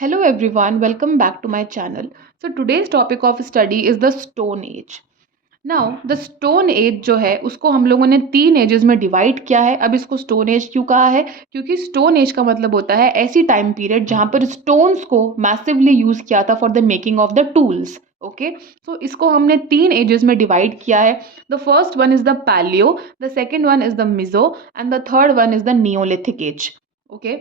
Hello everyone, welcome back to my channel. So today's topic of study is the Stone Age. Now the Stone Age जो है उसको हम लोगों ने तीन एजेस में डिवाइड किया है. अब इसको स्टोन एज क्यों कहा है? क्योंकि स्टोन एज का मतलब होता है ऐसी टाइम पीरियड जहाँ पर स्टोन्स को मैसिवली यूज किया था for the making of the tools. Okay, so इसको हमने तीन एजेस में डिवाइड किया है. The first one is the paleo, the second one is the meso and the third one is the neolithic age. Okay,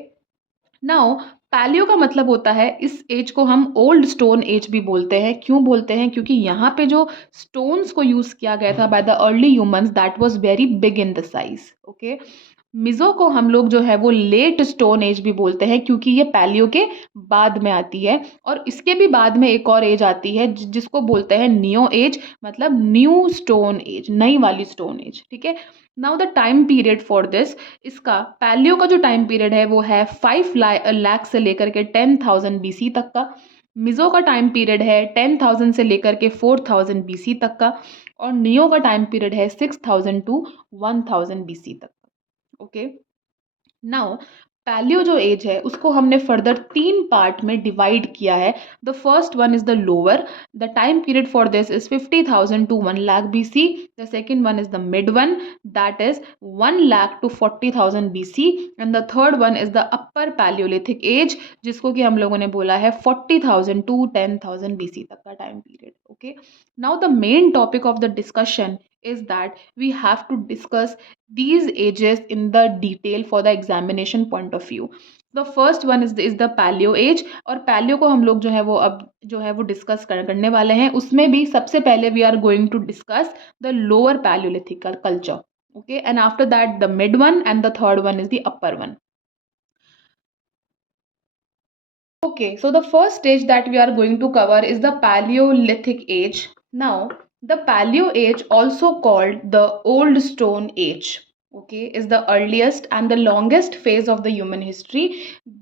now paleo का मतलब होता है, इस एज को हम ओल्ड स्टोन एज भी बोलते हैं. क्यों बोलते हैं? क्योंकि यहाँ पे जो स्टोन्स को यूज किया गया था by the early humans that was very big in the size. Okay, Mizo को हम लोग जो है वो लेट स्टोन एज भी बोलते हैं क्योंकि ये पैलियो के बाद में आती है. और इसके भी बाद में एक और एज आती है जिसको बोलते हैं नियो एज, मतलब न्यू स्टोन एज, नई वाली स्टोन एज. ठीक है, now the time period for this, इसका पैलियो का जो टाइम पीरियड है वो है 5 लाख से लेकर के 10,000 बीसी तक का. मिजो का टाइम पीरियड है 10,000 से लेकर के 4,000 बीसी तक का. और नियो का टाइम पीरियड है 6,000 टू 1,000 बीसी तक. ओके, नाउ पैलियो जो एज है उसको हमने फर्दर तीन पार्ट में डिवाइड किया है. The first one is the lower, the time period for this is 50,000 to 1 lakh BC. The second one is the mid one, that is 1 lakh to 40,000 BC. And the third one is the upper paleolithic age, जिसको कि हम लोगों ने बोला है 40,000 to 10,000 BC तक का time period. Okay, now the main topic of the discussion is that we have to discuss these ages in the detail for the examination point of view. The first one is the paleo age. और paleo को हम लोग जो है वो अब जो है वो डिस्कस करने वाले हैं. उसमें भी सबसे पहले we are going to discuss the lower paleolithic culture. Okay, and after that the mid one and the third one is the upper one. Okay, so the first stage that we are going to cover is the Paleolithic age. Now, the Paleo age, also called the Old Stone Age, okay, is the earliest and the longest phase of the human history.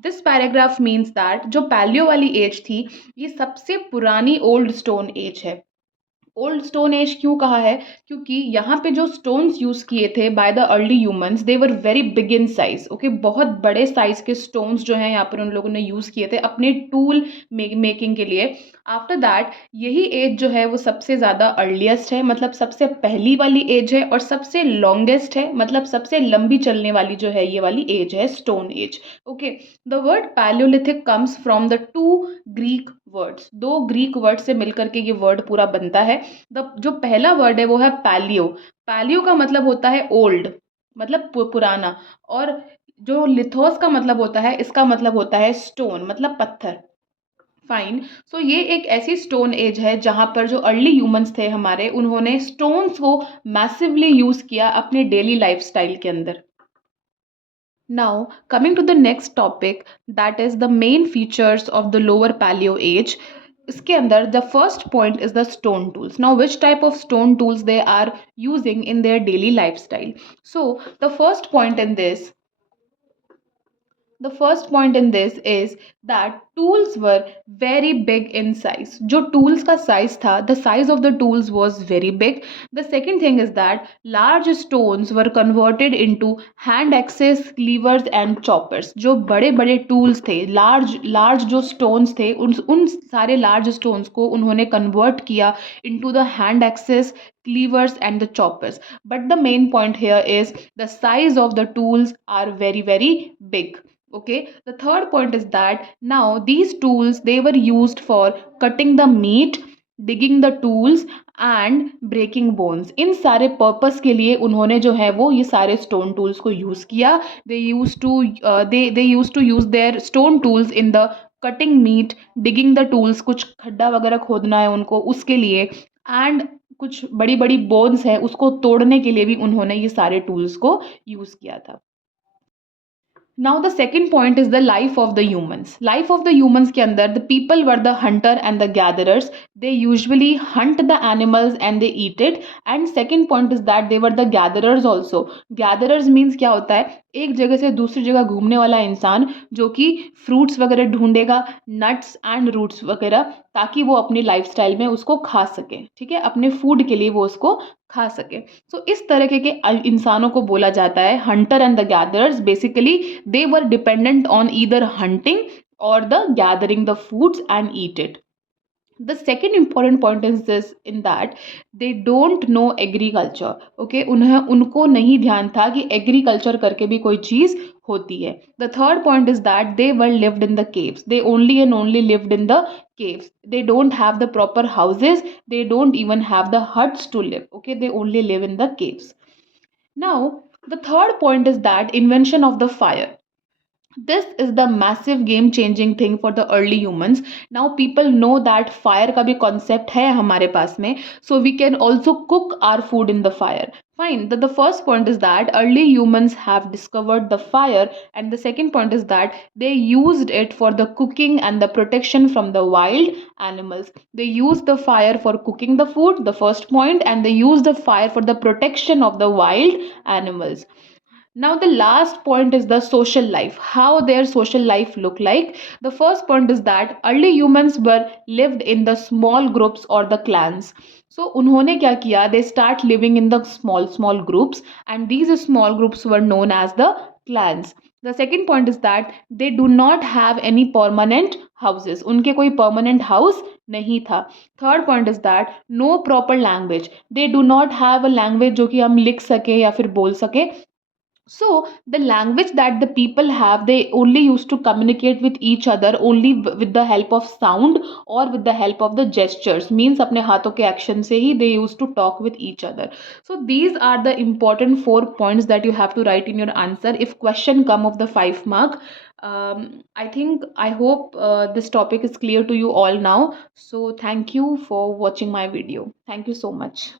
This paragraph means that जो Paleo वाली age थी, ये सबसे पुरानी Old Stone Age है. Old stone age क्यों कहा है? क्योंकि यहाँ पे जो स्टोन्स यूज किए थे by the early humans, they were very big in size. Okay, बहुत बड़े साइज के स्टोन्स जो हैं यहाँ पर उन लोगों ने यूज किए थे अपने टूल मेकिंग के लिए. आफ्टर दैट यही एज जो है वो सबसे ज़्यादा अर्लीस्ट है, मतलब सबसे पहली वाली एज है, और सबसे लॉन्गेस्ट है, मतलब सबसे लंबी चलने वाली जो है ये वाली एज है stone age. Okay, the word Palaeolithic comes from the two Greek words. दो ग्रीक वर्ड से मिलकर के ये वर्ड पूरा बनता है. जो पहला वर्ड है वो है पैलियो. पैलियो का मतलब होता है ओल्ड, मतलब पुराना. और जो लिथोस का मतलब होता है, इसका मतलब होता है स्टोन, मतलब पत्थर. फाइन, सो ये एक ऐसी स्टोन एज है जहां पर जो अर्ली ह्यूमंस थे हमारे, उन्होंने स्टोन्स को मैसिवली यूज किया अपने डेली लाइफस्टाइल के अंदर. Now, coming to the next topic, that is the main features of the lower paleo age. इसके अंदर the first point is the stone tools. Now, which type of stone tools they are using in their daily lifestyle? So, the first point in this is that tools were very big in size. जो tools का size था, the size of the tools was very big. The second thing is that large stones were converted into hand axes, levers and choppers. जो बड़े बड़े tools थे, large जो stones थे, उन सारे large stones को उन्होंने convert किया into the hand axes, levers and the choppers. But the main point here is the size of the tools are very very big. Okay, the third point is that now these tools, they were used for cutting the meat, digging the tools and breaking bones. इन सारे purpose के लिए उन्होंने जो है वो ये सारे stone tools को यूज किया. they used to use their stone tools in the cutting meat, digging the tools, कुछ खड्डा वगैरह खोदना है उनको उसके लिए, एंड कुछ बड़ी बड़ी बोन्स है उसको तोड़ने के लिए भी उन्होंने ये सारे टूल्स को यूज किया था. Now the second point is the life of the humans. Life of the humans के अंदर the people were the hunter and the gatherers. They usually hunt the animals and they eat it. And second point is that they were the gatherers also. Gatherers means क्या होता है? एक जगह से दूसरी जगह घूमने वाला इंसान जो कि फ्रूट्स वगैरह ढूंढेगा, नट्स एंड रूट्स वगैरह, ताकि वो अपनी लाइफस्टाइल में उसको खा सके. ठीक है, अपने फूड के लिए वो उसको खा सके. सो इस तरह के इंसानों को बोला जाता है Hunter and the gatherers. Basically they were dependent on either hunting or the gathering the foods and eat it. The second important point is this, in that they don't know agriculture. Okay, उन्हें उनको नहीं ध्यान था कि agriculture करके भी कोई चीज होती है. The third point is that they were lived in the caves. They only and only lived in the caves. They don't have the proper houses. They don't even have the huts to live. Okay, they only live in the caves. Now the third point is that invention of the fire. This is the massive game changing thing for the early humans. Now people know that fire का भी concept है हमारे पास में, so we can also cook our food in the fire. Fine. The first point is that early humans have discovered the fire, and the second point is that they used it for the cooking and the protection from the wild animals. They used the fire for cooking the food, the first point, and they used the fire for the protection of the wild animals. Now the last point is the social life, how their social life look like. The first point is that early humans were lived in the small groups or the clans. So उन्होंने क्या किया, they start living in the small groups, and these small groups were known as the clans. The second point is that they do not have any permanent houses. उनके कोई permanent house नहीं था. Third point is that no proper language. They do not have a language जो कि हम लिख सके या फिर बोल सके. So the language that the people have, they only used to communicate with each other only with the help of sound or with the help of the gestures. Means अपने हाथों के action से ही they used to talk with each other. So these are the important 4 points that you have to write in your answer if question come of the 5 mark. I hope this topic is clear to you all now. So thank you for watching my video. Thank you so much.